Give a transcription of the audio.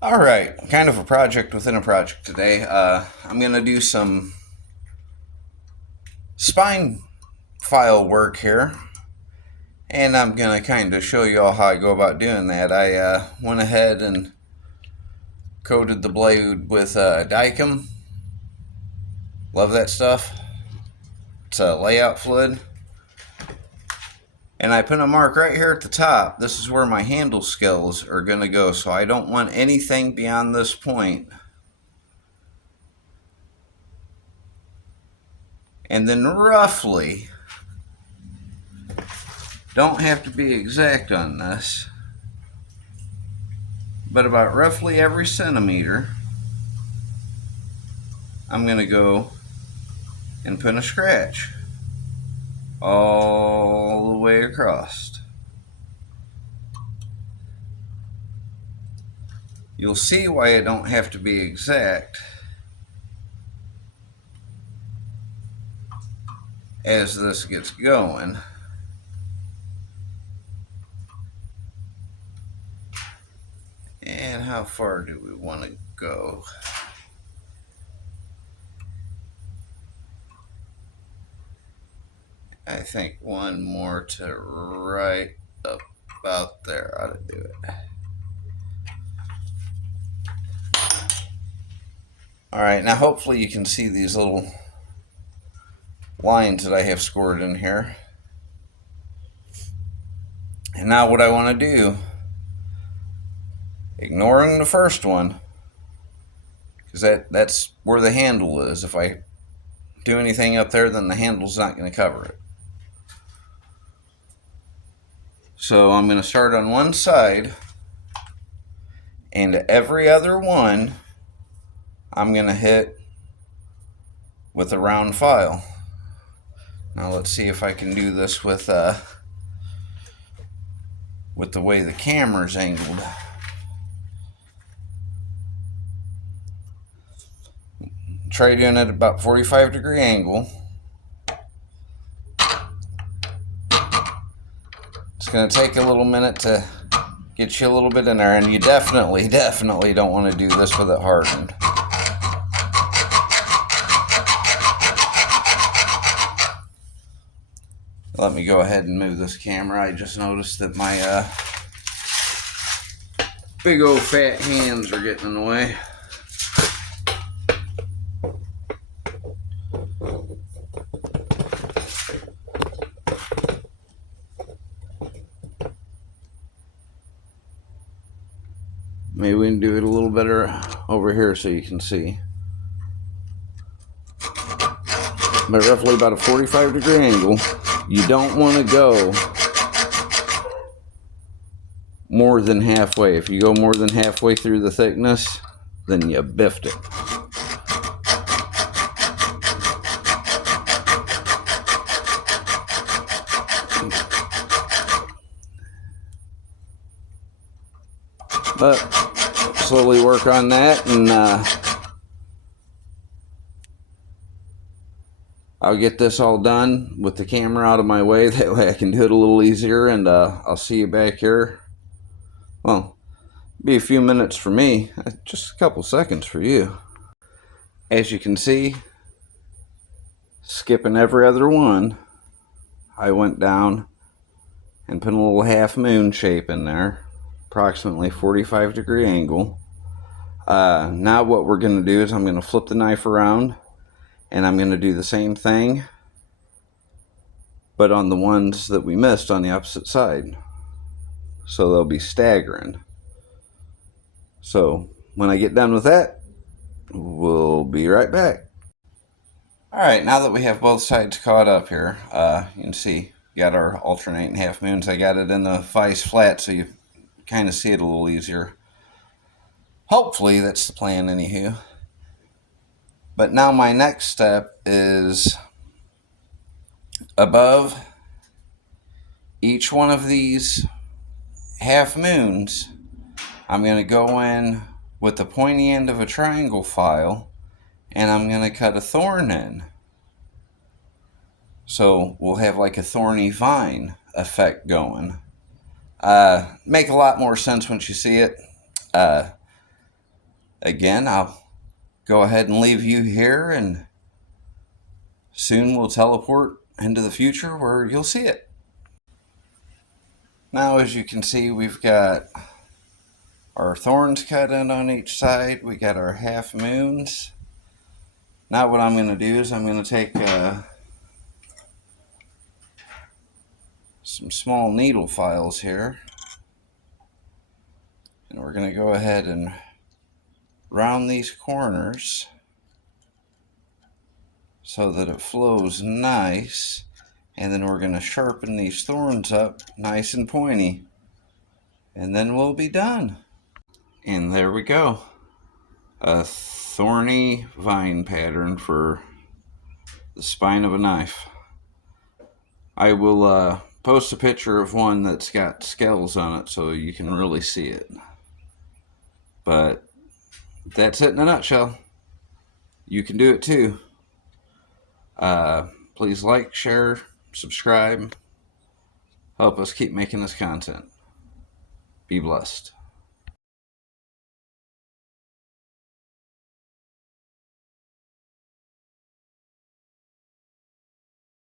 Alright, kind of a project within a project today. I'm going to do some spine file work here, and I'm going to kind of show you all how I go about doing that. I went ahead and coated the blade with Dicam. Love that stuff. It's a layout fluid. And I put a mark right here at the top. This is where my handle scales are going to go, so I don't want anything beyond this point. And then roughly, don't have to be exact on this, but about roughly every centimeter, I'm going to go and put a scratch all the way across. You'll see why I don't have to be exact as this gets going. And how far do we want to go? I think one more to right about there ought to do it. Alright, now hopefully you can see these little lines that I have scored in here. And now what I want to do, ignoring the first one, because that's where the handle is. If I do anything up there, then the handle's not going to cover it. So I'm going to start on one side, and every other one I'm going to hit with a round file. Now let's see if I can do this with the way the camera's angled. Try doing it at about 45-degree angle. It's going to take a little minute to get you a little bit in there, and you definitely don't want to do this with it hardened. Let me go ahead and move this camera. I just noticed that my big old fat hands are getting in the way. Maybe we can do it a little better over here so you can see. But roughly about a 45-degree angle. You don't want to go more than halfway. If you go more than halfway through the thickness, then you biffed it. But slowly work on that, and I'll get this all done with the camera out of my way. That way I can do it a little easier, and I'll see you back here. Well, be a few minutes for me, just a couple seconds for you. As you can see, skipping every other one, I went down and put a little half moon shape in there, approximately 45-degree angle. Now what we're going to do is I'm going to flip the knife around, and I'm going to do the same thing, but on the ones that we missed on the opposite side. So they'll be staggering. So when I get done with that, we'll be right back. Alright, now that we have both sides caught up here, you can see we got our alternating half moons. I got it in the vise flat so you kind of see it a little easier. Hopefully that's the plan, anywho. But now my next step is above each one of these half moons, I'm going to go in with the pointy end of a triangle file, and I'm going to cut a thorn in. So we'll have like a thorny vine effect going. Make a lot more sense once you see it. again, I'll go ahead and leave you here, and soon we'll teleport into the future where you'll see it. Now, as you can see, we've got our thorns cut in on each side. We got our half moons. Now what I'm going to do is I'm going to take some small needle files here, and we're going to go ahead and round these corners so that it flows nice, and then we're going to sharpen these thorns up nice and pointy, and then we'll be done. And there we go, a thorny vine pattern for the spine of a knife. I will post a picture of one that's got scales on it so you can really see it. But that's it in a nutshell. You can do it too. Please like, share, subscribe. Help us keep making this content. Be blessed.